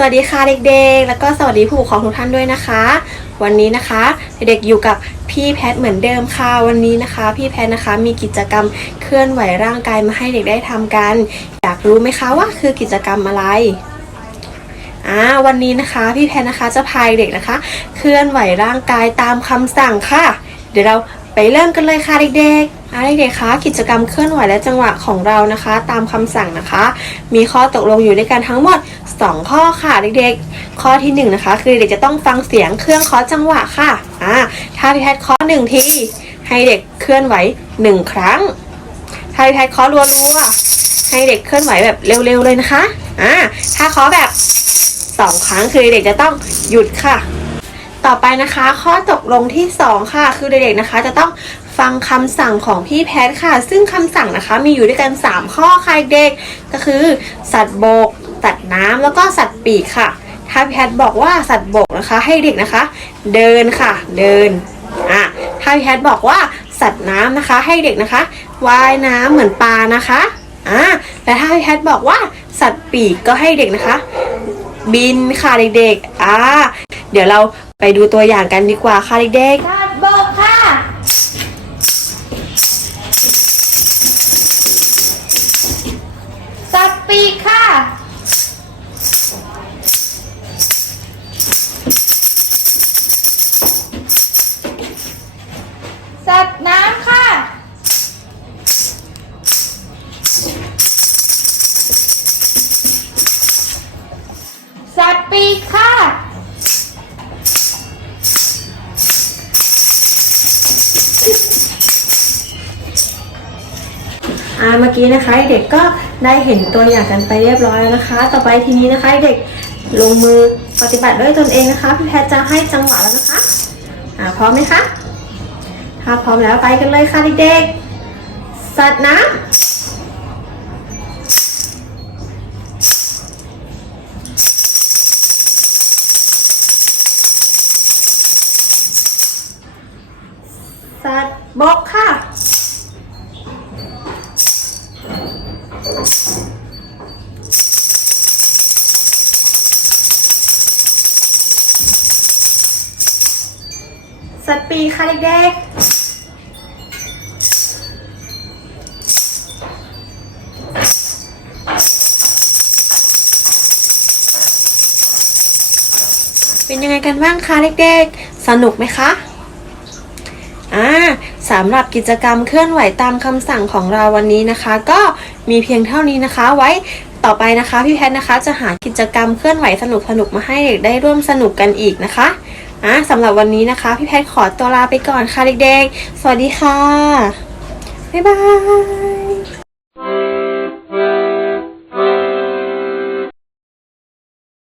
สวัสดีค่ะเด็กๆ แล้วก็สวัสดีผู้ปกครองทุกท่านด้วยนะคะ วันนี้นะคะเด็กๆอยู่กับพี่แพทเหมือนเดิมค่ะวันนี้นะคะ พี่แพทนะคะมีกิจกรรมเคลื่อนไหวร่างกายมาให้เด็กได้ทำกัน อยากรู้ไหมคะว่าคือกิจกรรมอะไรอ่าวันนี้นะคะพี่แพทนะคะจะพาเด็กนะคะ เคลื่อนไหวร่างกายตามคำสั่งค่ะ เดี๋ยวเราไปเริ่มกันเลยค่ะเด็กๆ เด็กๆคะกิจกรรมเคลื่อนไหวและจังหวะของเรานะคะ ตามคำสั่งนะคะ มีข้อตกลงอยู่ด้วยกันทั้งหมด 2 ข้อค่ะเด็กๆ ข้อที่1นะคะคือเด็กจะต้องฟังเสียงเครื่องเคาะจังหวะค่ะอ่าถ้าพี่แทย์เคาะหนึ่งทีให้เด็กเคลื่อนไหว 1 ครั้ง ถ้าพี่แทย์เคาะรัวๆให้เด็กเคลื่อนไหวแบบเร็วๆเลยนะคะอ่าถ้าเคาะแบบ 2 ครั้งคือเด็กจะต้องหยุดค่ะ ต่อไปนะคะข้อตกลงที่ 2 ค่ะ คือเด็กๆนะคะ จะต้องฟังคำสั่งของพี่แพทค่ะ ซึ่งคำสั่งนะคะมีอยู่ด้วยกัน 3 ข้อค่ะเด็กก็คือ สัตว์บก สัตว์น้ำแล้วก็สัตว์ปีกค่ะ ถ้าพี่แพทบอกว่าสัตว์บกนะคะให้เด็กนะคะ เดินค่ะ เดินอะถ้าพี่แพทบอกว่าสัตว์น้ำนะคะ ให้เด็กนะคะว่ายน้ำเหมือนปลานะคะอะแต่ถ้าพี่แพทบอกว่าสัตว์ปีกก็ให้เด็กนะคะ บินค่ะเด็กๆอ่าเดี๋ยวเรา ไปดูตัวอย่างกันดีกว่าค่ะเด็กสัตว์บกค่ะ สัตว์ปีกค่ะ อ่าเมื่อกี้นะคะเด็กก็ได้เห็นตัวอย่างกันไปเรียบร้อยแล้วนะคะ ต่อไปทีนี้นะคะเด็กลงมือปฏิบัติด้วยตนเองนะคะพี่แพทย์จะให้จังหวะแล้วนะคะอ่าพร้อมไหมคะถ้าพร้อมแล้วไปกันเลยค่ะเด็กๆสัตว์น้ำสัตว์บกค่ะ สัตว์ปีค่ะเด็กๆ เป็นยังไงกันบ้างคะเด็กๆ สนุกไหมคะอ่าสำหรับกิจกรรมเคลื่อนไหวตามคำสั่งของเราวันนี้นะคะ ก็มีเพียงเท่านี้นะคะ ไว้ต่อไปนะคะ พี่แพทย์นะคะจะหากิจกรรมเคลื่อนไหวสนุกๆมาให้เด็กได้ร่วมสนุกกันอีกนะคะ อะสำหรับวันนี้นะคะ พี่แพทขอตัวลาไปก่อนค่ะเด็กๆ สวัสดีค่ะ บ๊ายบาย